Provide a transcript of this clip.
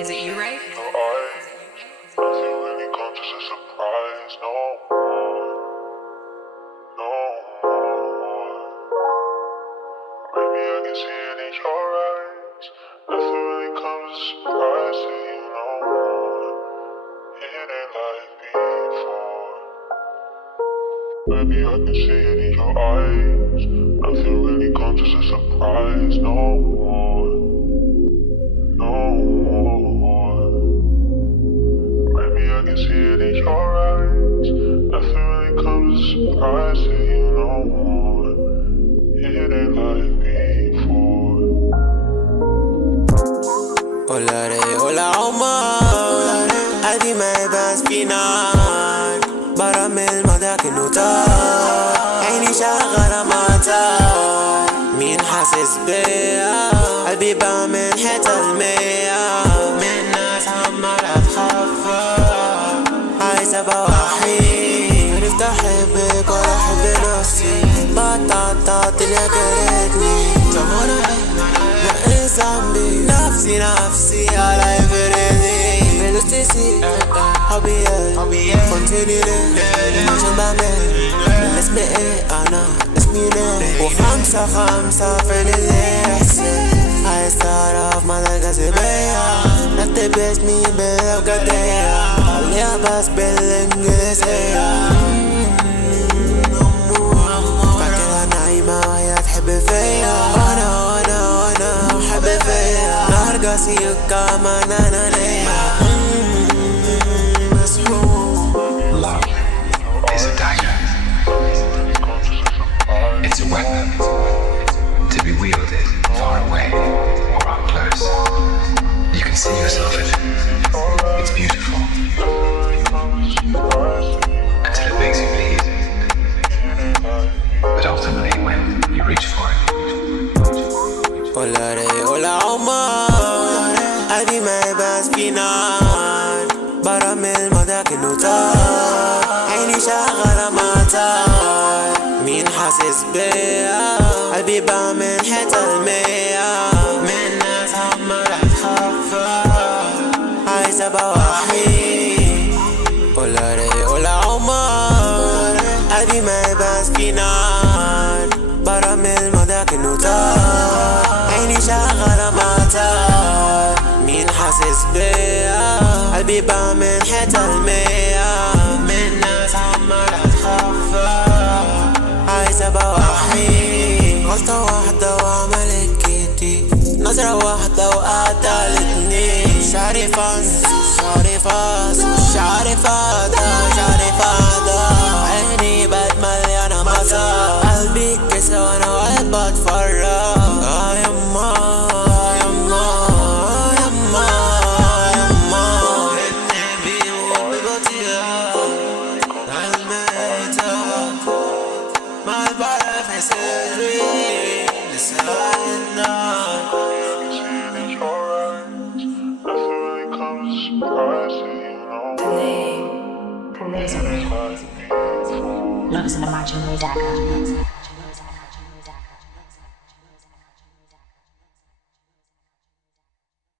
Is it you, right? Nothing really comes as a surprise, no more, no more. Maybe I can see it in your eyes. Nothing really comes as a surprise to you, no more. It ain't like before. Maybe I can see it in your eyes. Nothing really comes as a surprise, no more, no more. Maybe I can see it in your eyes. Nothing really comes as a surprise to you no more. It ain't like before. Hola re, hola عمر قلبي ما يبقاش في نار برا من الماضي كأنه طار عيني شغالة مطار مين حاسس بيا قلبي بقى من حتة المية من ناس عمالة تخفى عايز ابقى وحيد عرفت احبك ولا احب نفسي بطلت اللي كرهتني ناقص ذنبي نفسي على فريدي فلوستي حبيبي فانتيني ليه عشان بعمل اسمي ايه انا اسمي ليه وخمسة في الاحساس عايز تعرف مدى الجاذبية رتب اسمي بالأبجدية خليها بس بالإنجليزية فاكرها نايمة وهي تحب فيا وانا أحب فيا نرجع سيك كمان أنا ليا Love is a dagger. It's a weapon to be wielded far away or up close. You can see yourself in it. It's beautiful until it makes you bleed. But ultimately, when you reach for it, hola re, hola عمر قلبي ما يبقاش في نار برا من الماضي كأنه طار عيني شغالة مطار مين حاسس بيا قلبي بقى من حتة المية من ناس عمالة تخفى عايز ابقى وحيد hola re, hola عمر قلبي ما يبقاش في نار برا من الماضي كأنه طار عيني شغالة مطار مين حاسس بيا قلبي بقى من حتة المية من ناس عمالة تخفى عايز ابقى وحيد غلطة واحدة وعملت كتير نظرة واحدة وقتلتني مش عارف انسى مش عارف اهدى عيني بقت مليانة مطر قلبي كسر وانا واقف بتفرج يما ابني بيقول ببطيئة الميتة ما بعرف اسري لسه النار Love is an imaginary dagger.